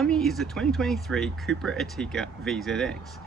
behind me is the 2023 Cupra Ateca VZX,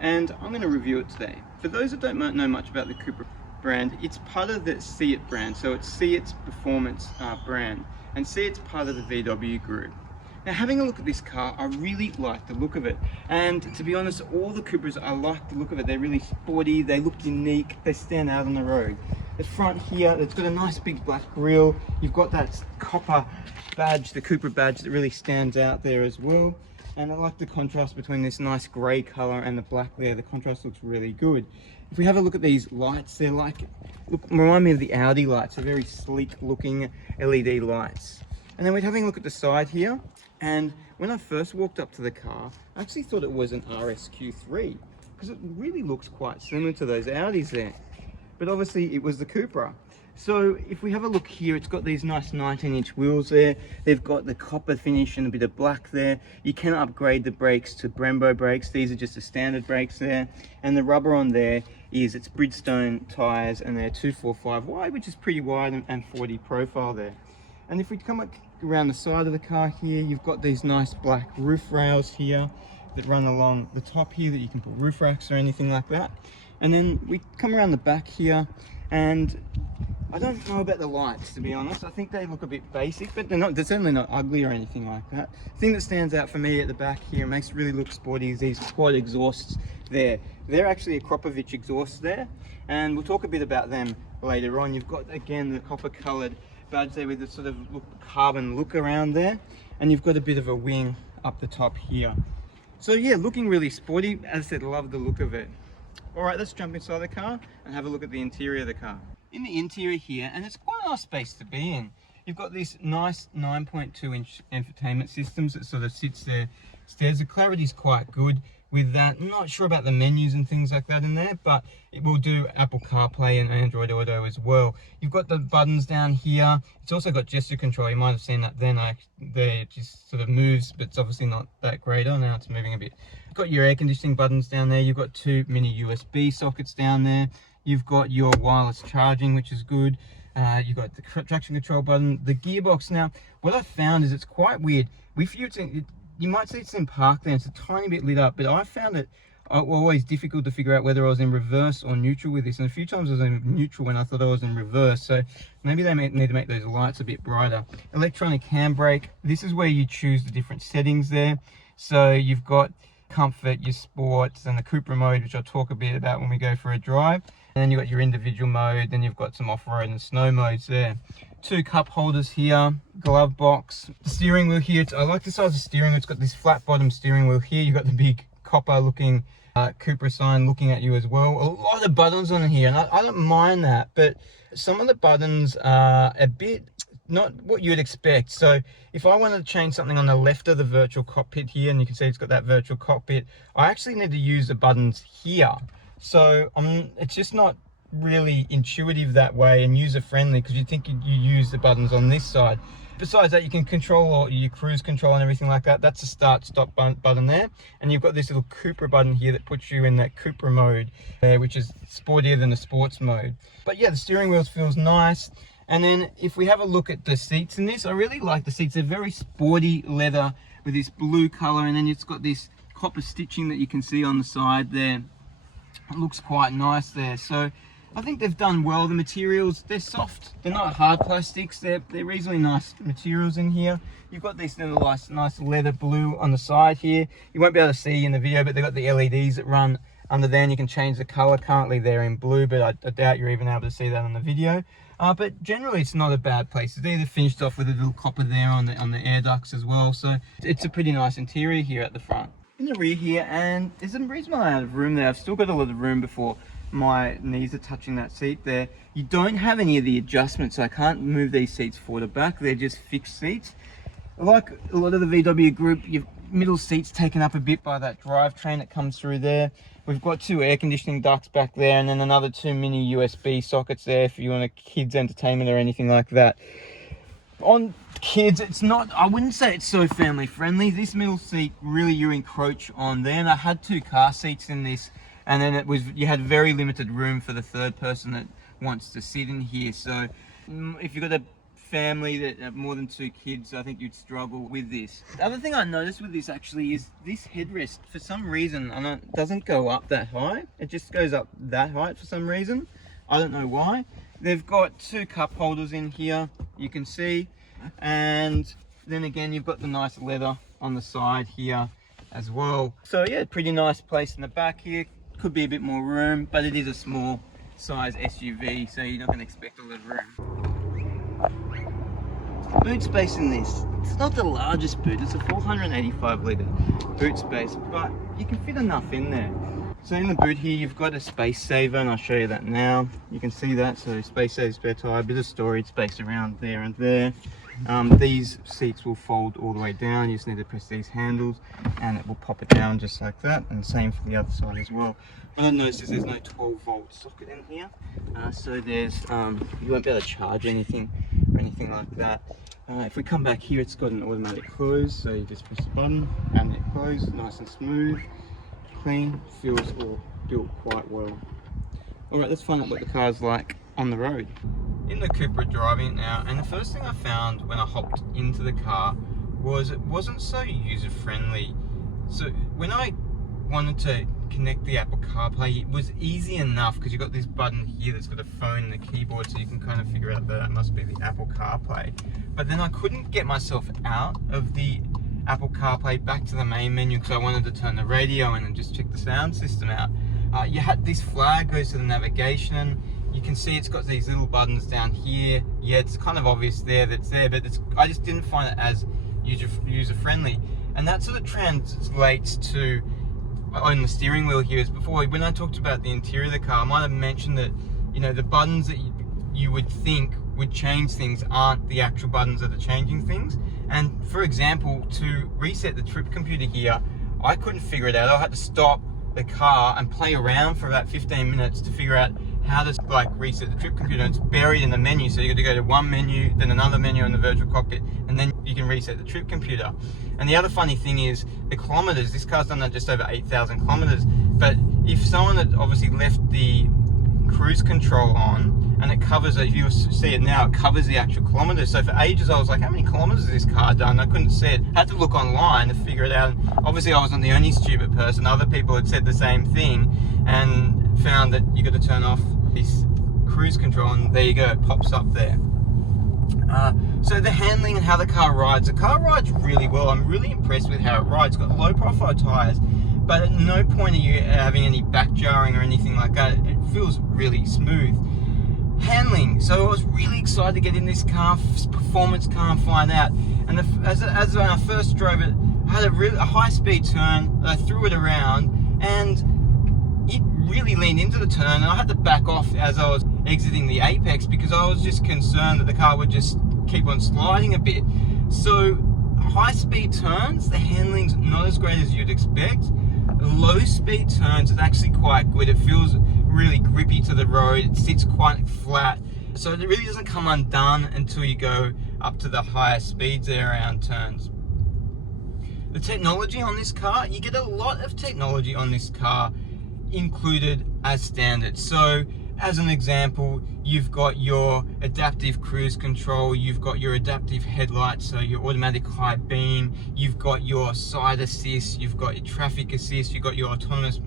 and I'm going to review it today. For those that don't know much about the Cupra brand, it's part of the See It brand, so it's See It's Performance brand, and See It's part of the VW group. Now, having a look at this car, I really like the look of it, and to be honest, all the Cupras, I like the look of it. They're really sporty, they look unique, they stand out on the road. The front here, it's got a nice big black grille. You've got that copper badge, the Cupra badge, that really stands out there as well. And I like the contrast between this nice grey colour and the black there. The contrast looks really good. If we have a look at these lights, they're like, remind me of the Audi lights. They're very sleek looking LED lights. And then we're having a look at the side here. And when I first walked up to the car, I actually thought it was an RSQ3 because it really looks quite similar to those Audis there. But obviously it was the Cupra. So if we have a look here, it's got these nice 19-inch wheels there. They've got the copper finish and a bit of black there. You can upgrade the brakes to Brembo brakes. These are just the standard brakes there. And the rubber on there is, it's Bridgestone tyres, and they're 245 wide, which is pretty wide, and 40 profile there. And if we come around the side of the car here, you've got these nice black roof rails here that run along the top here that you can put roof racks or anything like that. And then we come around the back here, and I don't know about the lights, to be honest. I think they look a bit basic, but they're certainly not ugly or anything like that. The thing that stands out for me at the back here, makes it really look sporty, is these quad exhausts there. They're actually a Kropovich exhaust there, and we'll talk a bit about them later on. You've got, again, the copper coloured badge there with the sort of carbon look around there, and you've got a bit of a wing up the top here. So yeah, looking really sporty. As I said, love the look of it. All right, let's jump inside the car and have a look at the interior of the car. In the interior here, and it's quite a nice space to be in, you've got this nice 9.2-inch infotainment systems that sort of sits there. The clarity's quite good with that. I'm not sure about the menus and things like that in there, but it will do Apple CarPlay and Android Auto as well. You've got the buttons down here. It's also got gesture control. You might have seen that then. It just sort of moves, but it's obviously not that great. Oh, now it's moving a bit. You've got your air conditioning buttons down there. You've got two mini USB sockets down there. You've got your wireless charging, which is good. You've got the traction control button. The gearbox now, what I found is it's quite weird. You might see it's in park there, it's a tiny bit lit up, but I found it always difficult to figure out whether I was in reverse or neutral with this. And a few times I was in neutral when I thought I was in reverse. So maybe they need to make those lights a bit brighter. Electronic handbrake. This is where you choose the different settings there. So you've got comfort, your sports, and the Cupra mode, which I'll talk a bit about when we go for a drive. And then you've got your individual mode, then you've got some off-road and snow modes there. Two cup holders here, glove box. The steering wheel here, I like the size of the steering wheel. It's got this flat bottom steering wheel here. You've got the big copper looking Cupra sign looking at you as well. A lot of buttons on here, and I don't mind that, but some of the buttons are a bit not what you'd expect. So if I wanted to change something on the left of the virtual cockpit here, and you can see it's got that virtual cockpit, I actually need to use the buttons here. So it's just not really intuitive that way and user friendly, because you think you use the buttons on this side. Besides that, you can control all your cruise control and everything like that. That's a start stop button there, and you've got this little Cupra button here that puts you in that Cupra mode there, which is sportier than the sports mode. But yeah, the steering wheel feels nice. And then if we have a look at the seats in this, I really like the seats. They're very sporty leather with this blue color, and then it's got this copper stitching that you can see on the side there. It looks quite nice there. So I think they've done well. The materials, they're soft. They're not hard plastics. They're reasonably nice materials in here. You've got this little nice leather blue on the side here. You won't be able to see in the video, but they've got the LEDs that run under there, and you can change the color. Currently they're in blue, but I doubt you're even able to see that on the video. But generally it's not a bad place. It's either finished off with a little copper there on the air ducts as well. So it's a pretty nice interior here at the front. In the rear here, and there's a reasonable amount of room there. I've still got a lot of room before my knees are touching that seat there. You don't have any of the adjustments, so I can't move these seats forward or back. They're just fixed seats. Like a lot of the VW group, your middle seat's taken up a bit by that drivetrain that comes through there. We've got two air conditioning ducts back there, and then another two mini USB sockets there if you want a kids entertainment or anything like that. On kids, it's not, I wouldn't say it's so family friendly. This middle seat, really you encroach on there, and I had two car seats in this, and then you had very limited room for the third person that wants to sit in here. So if you've got a family that have more than 2 kids, I think you'd struggle with this. The other thing I noticed with this actually is this headrest, for some reason, it doesn't go up that high. It just goes up that height for some reason. I don't know why. They've got 2 cup holders in here, you can see. And then again, you've got the nice leather on the side here as well. So yeah, pretty nice place in the back here. Could be a bit more room, but it is a small size SUV, so you're not going to expect a lot of room. Boot space in this, it's not the largest boot, it's a 485 litre boot space, but you can fit enough in there. So in the boot here, you've got a space saver, and I'll show you that now. You can see that, so space saver, spare tire, a bit of storage space around there and there. These seats will fold all the way down. You just need to press these handles and it will pop it down just like that, and same for the other side as well. What I noticed is there's no 12-volt socket in here, so there's you won't be able to charge anything or anything like that. If we come back here, it's got an automatic close, so you just press the button and it closes, nice and smooth, clean, feels all built quite well. Alright, let's find out what the car's like on the road. In the Cupra, driving it now, and the first thing I found when I hopped into the car was it wasn't so user-friendly. So when I wanted to connect the Apple CarPlay, it was easy enough because you've got this button here that's got a phone and a keyboard, so you can kind of figure out that must be the Apple CarPlay. But then I couldn't get myself out of the Apple CarPlay back to the main menu because I wanted to turn the radio in and just check the sound system out. You had this flag goes to the navigation. You can see it's got these little buttons down here. Yeah, it's kind of obvious there that's there, but I just didn't find it as user-friendly. And that sort of translates to on the steering wheel here. As before, when I talked about the interior of the car, I might have mentioned that, you know, the buttons that you would think would change things aren't the actual buttons that are changing things. And for example, to reset the trip computer here, I couldn't figure it out. I had to stop the car and play around for about 15 minutes to figure out how to like reset the trip computer. It's buried in the menu, so you got to go to one menu, then another menu in the virtual cockpit, and then you can reset the trip computer. And the other funny thing is the kilometers. This car's done that just over 8,000 kilometers. But if someone had obviously left the cruise control on, and it covers, if you see it now, it covers the actual kilometers. So for ages I was like, how many kilometers has this car done? I couldn't see it. I had to look online to figure it out. And obviously I wasn't the only stupid person. Other people had said the same thing and found that you got to turn off this cruise control, and there you go, it pops up there. So the handling and how the car rides. The car rides really well. I'm really impressed with how it rides. It's got low profile tires, but at no point are you having any back jarring or anything like that. It feels really smooth. Handling, so I was really excited to get in this car, performance car, and find out. And as when I first drove it, I had a high speed turn. I threw it around, and it really leaned into the turn, and I had to back off as I was exiting the apex because I was just concerned that the car would just keep on sliding a bit. So high speed turns, the handling's not as great as you'd expect. Low speed turns is actually quite good. It feels really grippy to the road. It sits quite flat, so it really doesn't come undone until you go up to the higher speeds there around turns. The technology on this car, you get a lot of technology on this car included as standard. So as an example, you've got your adaptive cruise control, you've got your adaptive headlights, so your automatic high beam, you've got your side assist, you've got your traffic assist, you've got your autonomous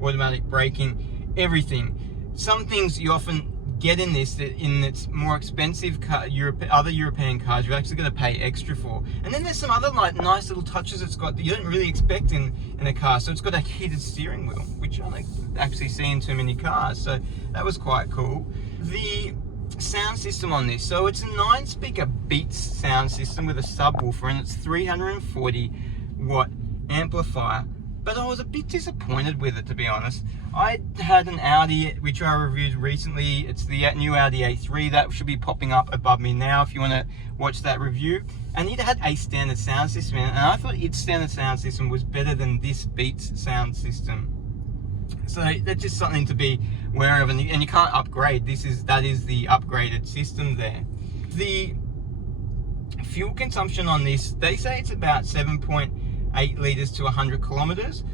automatic braking, everything. Some things you often get in this that in its more expensive car, other European cars, you're actually going to pay extra for. And then there's some other like nice little touches it's got that you don't really expect in a car. So it's got a heated steering wheel, which I don't actually see in too many cars. So that was quite cool. The sound system on this, so it's a 9-speaker Beats sound system with a subwoofer, and it's 340 watt amplifier. But I was a bit disappointed with it, to be honest. I had an Audi, which I reviewed recently. It's the new Audi A3. That should be popping up above me now if you want to watch that review. And it had a standard sound system in it, and I thought its standard sound system was better than this Beats sound system. So that's just something to be aware of, and you can't upgrade. That is the upgraded system there. The fuel consumption on this, they say it's about 7.8 litres to 100 kilometres.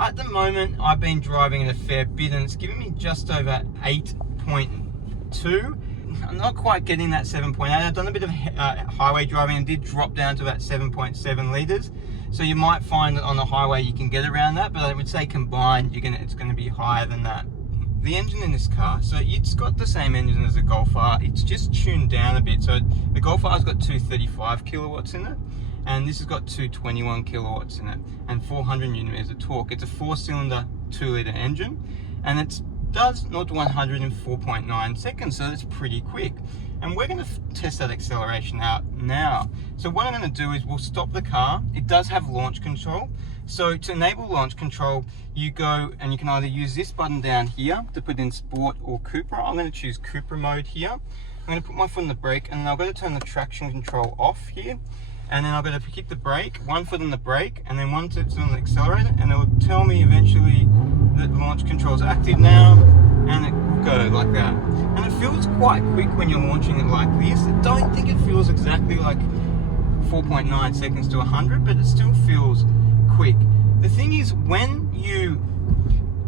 At the moment, I've been driving it a fair bit, and it's giving me just over 8.2. I'm not quite getting that 7.8. I've done a bit of highway driving and did drop down to about 7.7 litres. So you might find that on the highway you can get around that, but I would say combined it's going to be higher than that. The engine in this car, so it's got the same engine as the Golf R, it's just tuned down a bit. So the Golf R's got 235 kilowatts in it, and this has got 221 kilowatts in it, and 400 newton meters of torque. It's a 4-cylinder 2-litre engine, and it does 0 to 100 in 4.9 seconds, so that's pretty quick. And we're going to test that acceleration out now. So what I'm going to do is we'll stop the car. It does have launch control. So to enable launch control, you go and you can either use this button down here to put in Sport or Cupra. I'm going to choose Cupra mode here. I'm going to put my foot on the brake, and then I've got to turn the traction control off here. And then I've got to kick the brake, one foot on the brake, and then one foot on the accelerator, and it will tell me eventually that launch control is active now, and it will go like that. And it feels quite quick when you're launching it like this. I don't think it feels exactly like 4.9 seconds to 100, but it still feels quick. The thing is, when you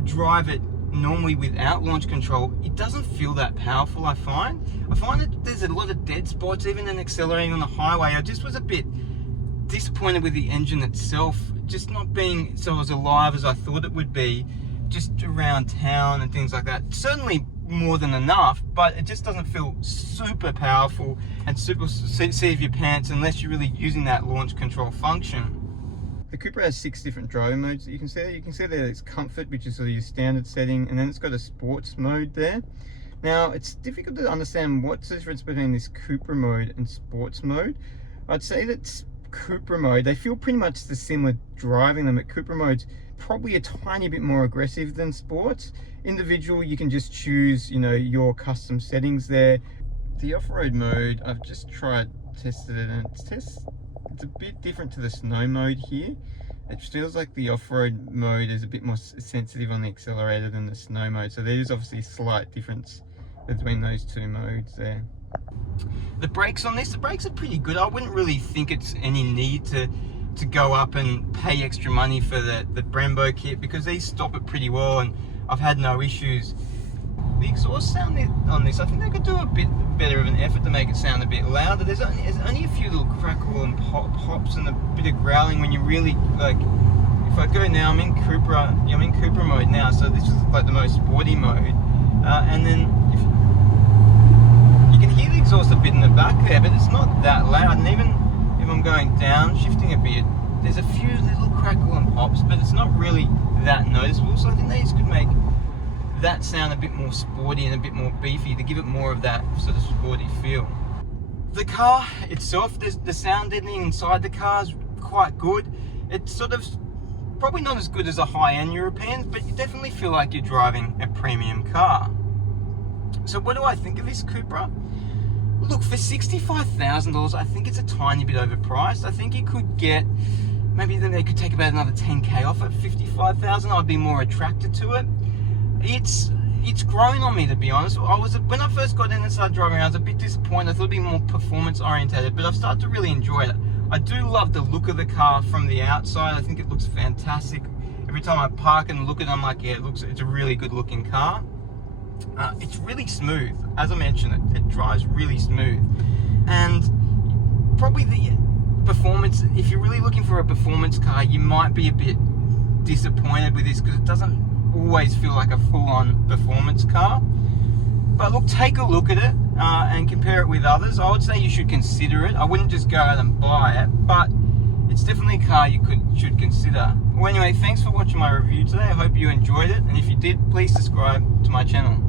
drive it normally without launch control, it doesn't feel that powerful. I find that there's a lot of dead spots even in accelerating on the highway. I just was a bit disappointed with the engine itself, just not being so as alive as I thought it would be, just around town and things like that. Certainly more than enough, but it just doesn't feel super powerful and super seat of your pants unless you're really using that launch control function. The Cupra has 6 different driving modes that you can see there. You can see there it's comfort, which is sort of your standard setting, and then it's got a sports mode there. Now, it's difficult to understand what's the difference between this Cupra mode and sports mode. I'd say that Cupra mode, they feel pretty much the similar driving them, but Cupra mode's probably a tiny bit more aggressive than sports. Individual, you can just choose, your custom settings there. The off-road mode, I've just tested it, and it's a bit different to the snow mode here. It feels like the off-road mode is a bit more sensitive on the accelerator than the snow mode. So there is obviously a slight difference between those two modes there. The brakes on this, the brakes are pretty good. I wouldn't really think it's any need to go up and pay extra money for the Brembo kit, because these stop it pretty well and I've had no issues. The exhaust sound on this, I think they could do a bit better of an effort to make it sound a bit louder. There's only a few little crackle and pops and a bit of growling when you really, like, if I go now, I'm in Cupra mode now, so this is like the most sporty mode. And then you can hear the exhaust a bit in the back there, but it's not that loud. And even if I'm going down, shifting a bit, there's a few little crackle and pops, but it's not really that noticeable. So I think they just could make that sound a bit more sporty and a bit more beefy to give it more of that sort of sporty feel. The car itself, the sound deadening inside the car is quite good. It's sort of probably not as good as a high-end European, but you definitely feel like you're driving a premium car. So what do I think of this Cupra? Look, for $65,000, I think it's a tiny bit overpriced. I think you could get, maybe then they could take about another 10k off at $55,000. I'd be more attracted to it. It's grown on me, to be honest. When I first got in and started driving around, I was a bit disappointed. I thought it'd be more performance orientated, but I've started to really enjoy it. I do love the look of the car from the outside. I think it looks fantastic. Every time I park and look at it, I'm like, yeah, it's a really good looking car. It's really smooth. As I mentioned, it drives really smooth. And probably the performance, if you're really looking for a performance car, you might be a bit disappointed with this because it doesn't always feel like a full-on performance car. But look, take a look at it and compare it with others. I would say you should consider it. I wouldn't just go out and buy it, but it's definitely a car you should consider. Well, anyway, thanks for watching my review today. I hope you enjoyed it, and if you did, please subscribe to my channel.